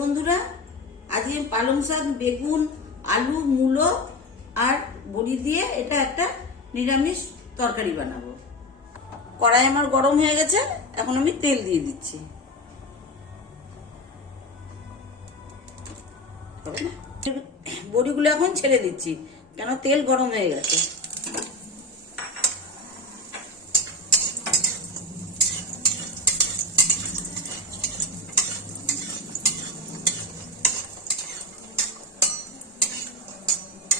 বন্ধুরা, আজকে পালং শাক, বেগুন, আলু, মূলো আর বড়ি দিয়ে এটা একটা নিরামিষ তরকারি বানাবো। কড়াই আমার গরম হয়ে গেছে, এখন আমি তেল দিয়ে দিচ্ছি। বড়িগুলো এখন ছেড়ে দিচ্ছি, কেন তেল গরম হয়ে গেছে।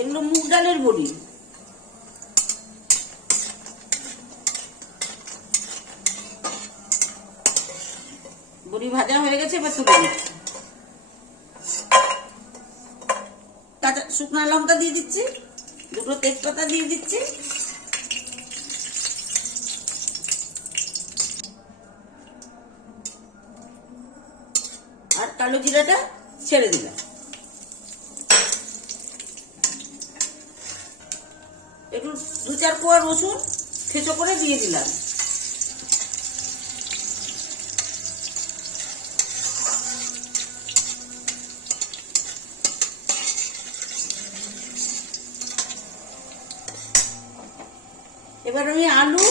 এগুলো মুগ ডালের বড়ি। বড়ি ভাজা হয়ে গেছে, এবার তুলে দিচ্ছি। কাঁচা শুকনো লঙ্কা দিয়ে দিচ্ছি, দুটো তেজপাতা দিয়ে দিচ্ছি, আর কালো জিরাটা ছেড়ে দিলাম। একটু 2-4 কোয়া রসুন থেঁচো করে দিয়ে দিলাম। এবার আমি আলু,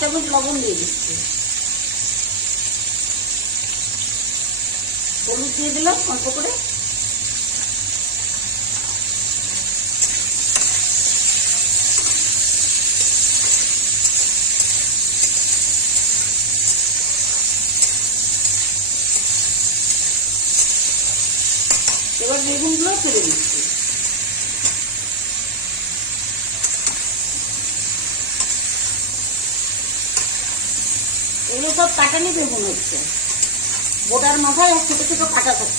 চামচ লবণ দিয়ে দিচ্ছি, হলুদ দিয়ে দিলাম অল্প করে, এবার বেগুনগুলো ছেড়ে দিচ্ছি। এগুলো সব কাটানি বেগুন হচ্ছে, বোটার মাথায় ছোট ছোট কাটা থাকে।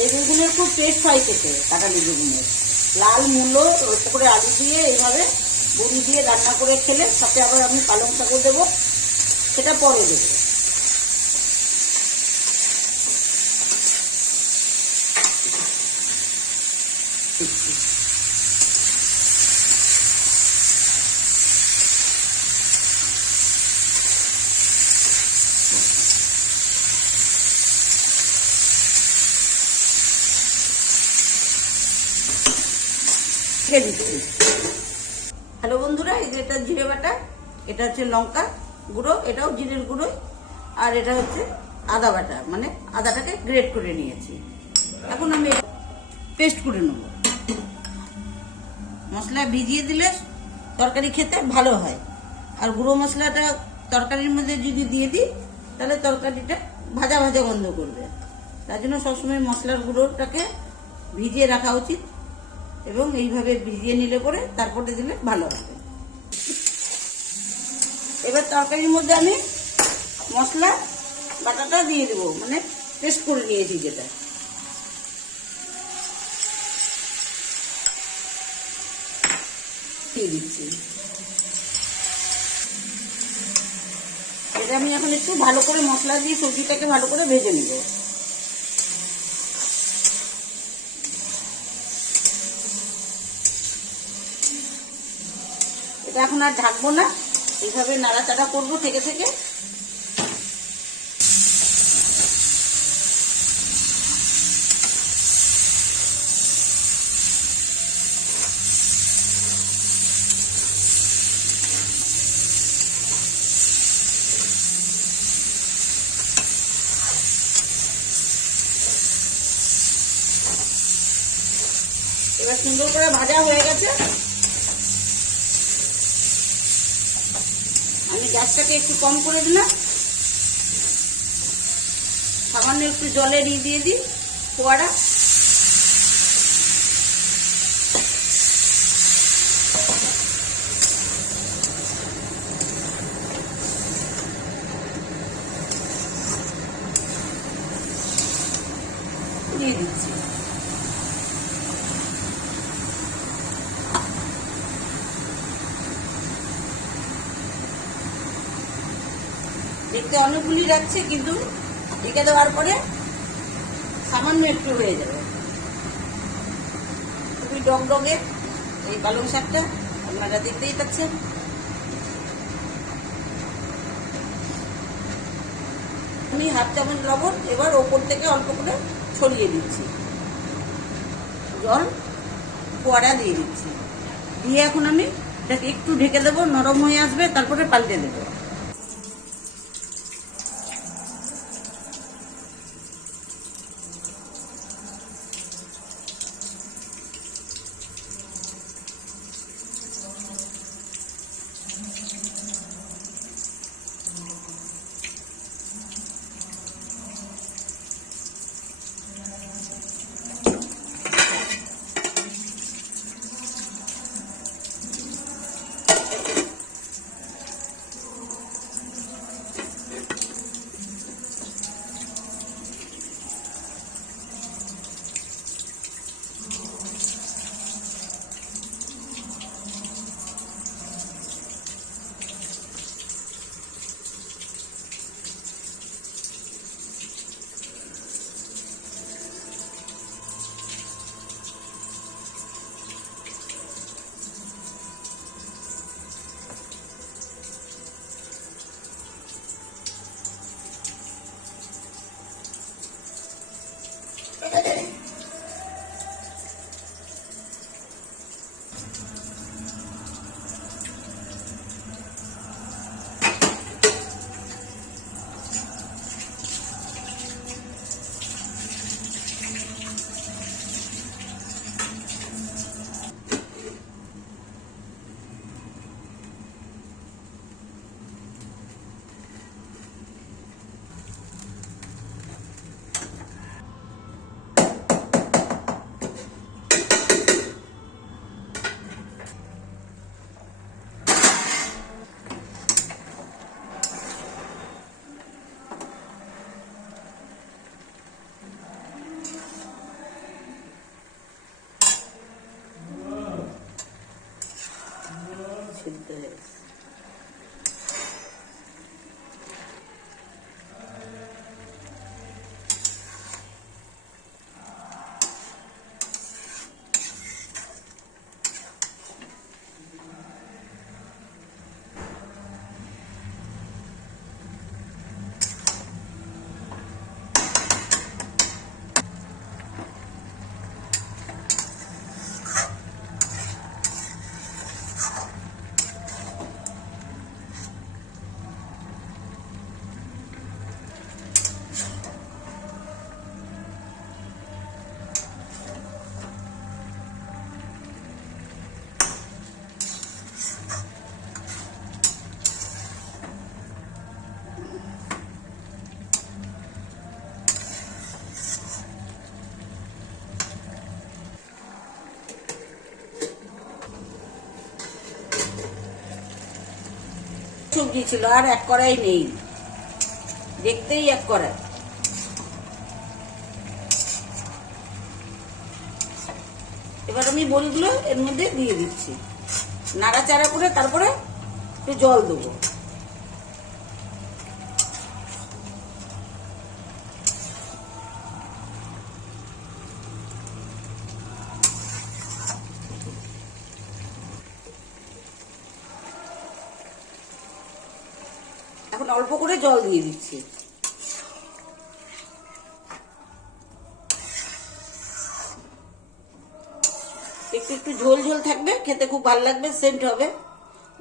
এই বেগুনের খুব টেস্ট হয় খেতে, কাটালি বেগুনের। লাল মূলো অল্প করে আলু দিয়ে এইভাবে বড়ি দিয়ে রান্না করে খেলে, সাথে আবার আমি পালং শাকও দেবো, সেটা পরে দেবো। হ্যালো বন্ধুরা, এই যে এটা জিরে বাটা, এটা হচ্ছে লঙ্কা গুঁড়ো, এটাও জিরের গুঁড়ো, আর এটা হচ্ছে আদা বাটা, মানে আদাটাকে গ্রেট করে নিয়েছি। এখন আমি পেস্ট করে নেব। মশলা ভিজিয়ে দিলে তরকারি খেতে ভালো হয়, আর গুঁড়ো মশলাটা তরকারির মধ্যে যদি দিয়ে দিই তাহলে তরকারিটা ভাজা ভাজা গন্ধ করবে। তার জন্য সবসময় মশলার গুঁড়োটাকে ভিজিয়ে রাখা উচিত, এবং এইভাবে ভিজিয়ে নিলে পরে তারপরে দিলে ভালো হবে। এবার তরকারির মধ্যে আমি মশলা বাটাটা দিয়ে দেবো, মানে পেস্ট করে নিয়েছি যেটা। দিয়ে দিচ্ছি। এটা আমি এখন একটু ভালো করে মশলা দিয়ে সবজিটাকে ভালো করে ভেজে নেব। এটা এখন আর ঢাকবো না, এইভাবে নাড়াচাড়া করবো থেকে থেকে। এবার সুন্দর করে ভাজা হয়ে গেছে, আমি গ্যাসটাকে একটু কম করে দিলাম, সামান্য একটু জলে দিয়ে দিই ফোয়ারা। দিয়ে দিচ্ছি। দেখতে অনেকগুলি রাখছে, কিন্তু ঢেকে দেওয়ার পরে সামান্য একটু হয়ে যাবে। খুবই ডগডগে এই পালং শাকটা, আপনারা দেখতেই পাচ্ছেন। আমি হাফ চামচ লবণ এবার ওপর থেকে অল্প করে ছড়িয়ে দিচ্ছি, জল ফোয়ারা দিয়ে দিচ্ছি, দিয়ে এখন আমি এটাকে একটু ঢেকে দেবো, নরম হয়ে আসবে, তারপরে পাল্টে দেবো। সবজি ছিল, আর এক কড়াই নেই, দেখতেই এক কড়াই। এবার আমি বড়িগুলো এর মধ্যে দিয়ে দিচ্ছি, নাড়াচাড়া করে তারপরে একটু জল দেবো। এখন অল্প করে জল দিয়ে দিচ্ছি। একটু একটু ঝোল ঝোল থাকবে, খেতে খুব ভালো লাগবে, সেন্ট হবে।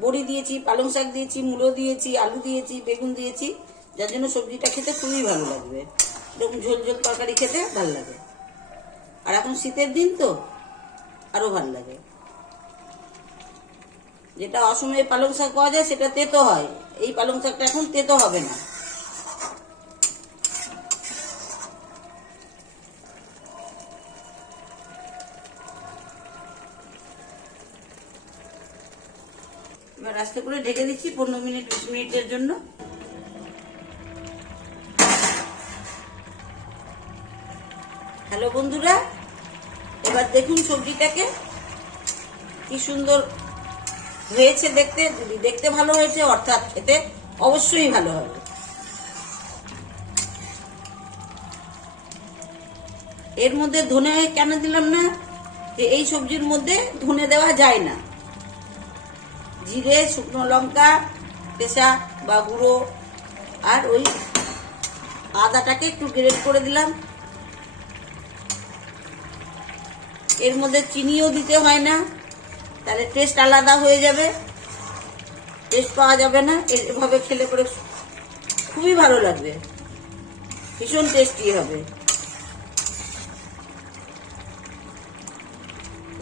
বড়ি দিয়েছি, পালং শাক দিয়েছি, মূলো দিয়েছি, আলু দিয়েছি, বেগুন দিয়েছি, যার জন্য সবজিটা খেতে খুবই ভালো লাগবে। এরকম ঝোল ঝোল তরকারি খেতে ভালো লাগে, আর এখন শীতের দিন তো আরো ভালো লাগে। যেটা অসময়ে পালং শাক পাওয়া যায় সেটা তেতো হয়, এই পালং শাকটা এখন তেতো হবে না। এবার আস্তে করে ঢেকে দিচ্ছি 15 মিনিট 20 মিনিটের জন্য। হ্যালো বন্ধুরা, এবার দেখুন সবজিটাকে কি সুন্দর হয়েছে দেখতে। যদি দেখতে ভালো হয়েছে অর্থাৎ খেতে অবশ্যই ভালো হবে। এর মধ্যে ধনে কেন দিলাম না, যে এই সবজির মধ্যে ধনে দেওয়া যায় না। জিরে, শুকনো লঙ্কা পেঁচা বা গুঁড়ো আর ওই আদাটাকে একটু গ্রেট করে দিলাম। এর মধ্যে চিনিও দিতে হয় না, তাহলে টেস্ট আলাদা হয়ে যাবে, টেস্ট পাওয়া যাবে না। এভাবে খেলে পরে খুবই ভালো লাগবে, ভীষণ টেস্টি হবে।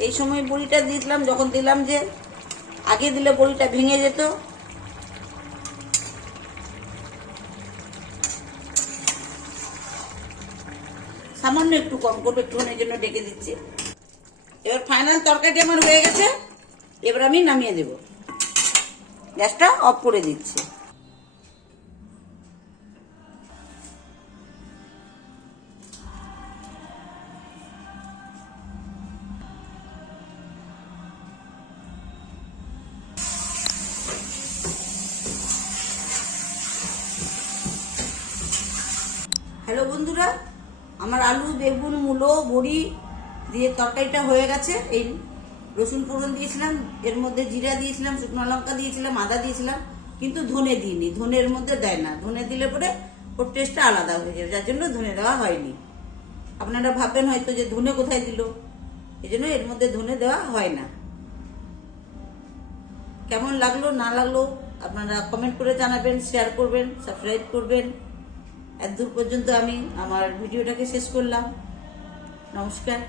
এই সময় বড়িটা দিলাম, যখন দিলাম যে আগে দিলে বড়িটা ভেঙে যেত। সামান্য একটু কম করবো, একটুখানির জন্য ডেকে দিচ্ছি। এবার ফাইনাল তরকারিটা আমার হয়ে গেছে, এবার আমি নামিয়ে দেব, গ্যাসটা অফ করে দিচ্ছি। হ্যালো বন্ধুরা, আমার আলু, বেগুন, মূলো, বড়ি দিয়ে তরকারিটা হয়ে গেছে। এই রসুন ফোড়ন দিয়েছিলাম, এর মধ্যে জিরা দিয়েছিলাম, শুকনো লঙ্কা দিয়েছিলাম, আদা দিয়েছিলাম, কিন্তু ধনে দিইনি। ধনে এর মধ্যে দেয় না, ধনে দিলে পরে ওর টেস্টটা আলাদা হয়ে যাবে, যার জন্য ধনে দেওয়া হয়নি। আপনারা ভাববেন হয়তো যে ধনে কোথায় দিল, এই জন্য এর মধ্যে ধনে দেওয়া হয় না। কেমন লাগলো না লাগলো আপনারা কমেন্ট করে জানাবেন, শেয়ার করবেন, সাবস্ক্রাইব করবেন। এত দূর পর্যন্ত আমি আমার ভিডিওটাকে শেষ করলাম। নমস্কার।